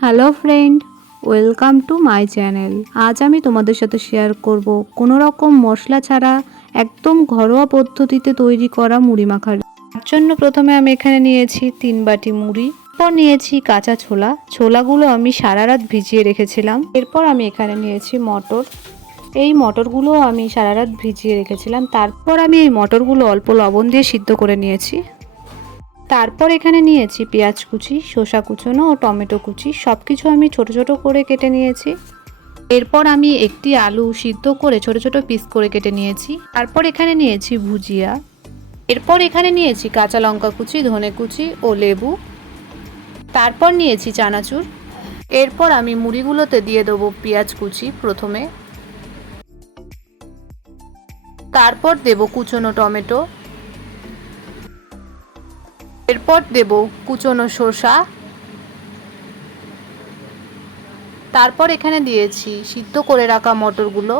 Hello friend, welcome to my channel. আজ আমি তোমাদের সাথে শেয়ার করব কোনো রকম মশলা ছাড়া একদম ঘরোয়া পদ্ধতিতে তৈরি করা মুড়ি মাখার। তার জন্য প্রথমে আমি এখানে নিয়েছি তিন বাটি মুড়ি, এরপর নিয়েছি কাঁচা ছোলা। ছোলাগুলো আমি সারা রাত ভিজিয়ে রেখেছিলাম। এরপর আমি এখানে নিয়েছি মটর। এই মটরগুলো আমি সারা রাত ভিজিয়ে রেখেছিলাম। তারপর আমি এই মটরগুলো অল্প লবণ দিয়ে সিদ্ধ করে নিয়েছি। তারপর এখানে নিয়েছি পেঁয়াজ কুচি, শসা কুচোনো ও টমেটো কুচি। সব কিছু আমি ছোট ছোট করে কেটে নিয়েছি। এরপর আমি একটি আলু সিদ্ধ করে ছোট ছোট পিস করে কেটে নিয়েছি। তারপর এখানে নিয়েছি ভুজিয়া। এরপর এখানে নিয়েছি কাঁচা লঙ্কা কুচি, ধনে কুচি ও লেবু। তারপর নিয়েছি চানাচুর। এরপর আমি মুড়িগুলোতে দিয়ে দেবো পেঁয়াজ কুচি প্রথমে। তারপর দেব কুচনো টমেটো। এরপর দেব কুচনো শসা তারপর এখানে দিয়েছি সিদ্ধ করে রাখা মটরগুলো।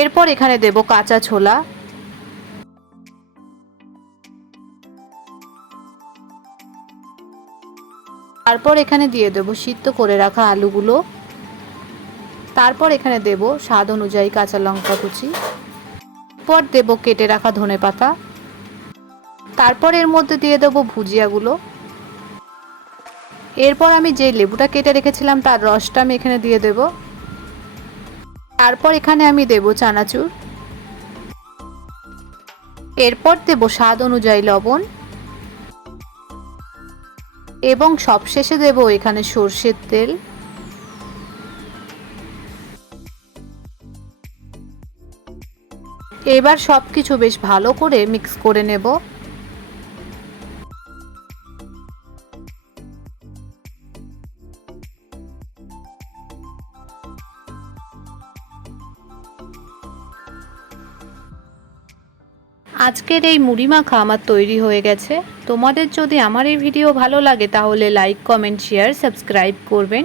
এরপর এখানে দেব কাঁচা ছোলা। তারপর এখানে দিয়ে দেব সিদ্ধ করে রাখা আলুগুলো। তারপর এখানে দেব স্বাদ অনুযায়ী কাঁচা লঙ্কা কুচি। এরপর দেব কেটে রাখা ধনে পাতা। তারপর এর মধ্যে দিয়ে দেবো ভুজিয়াগুলো। এরপর আমি যে লেবুটা কেটে রেখেছিলাম তার রসটা আমি এখানে দিয়ে দেব। তারপর এখানে আমি দেব চানাচুর। এরপর দেব স্বাদ অনুযায়ী লবণ। এবং সবশেষে দেব এখানে সর্ষের তেল। এবার সব কিছু বেশ ভালো করে মিক্স করে নেব। আজকের এই মুড়ি মাখা আমার তৈরি হয়ে গেছে। তোমাদের যদি আমার এই ভিডিও ভালো লাগে তাহলে লাইক কমেন্ট শেয়ার সাবস্ক্রাইব করবেন।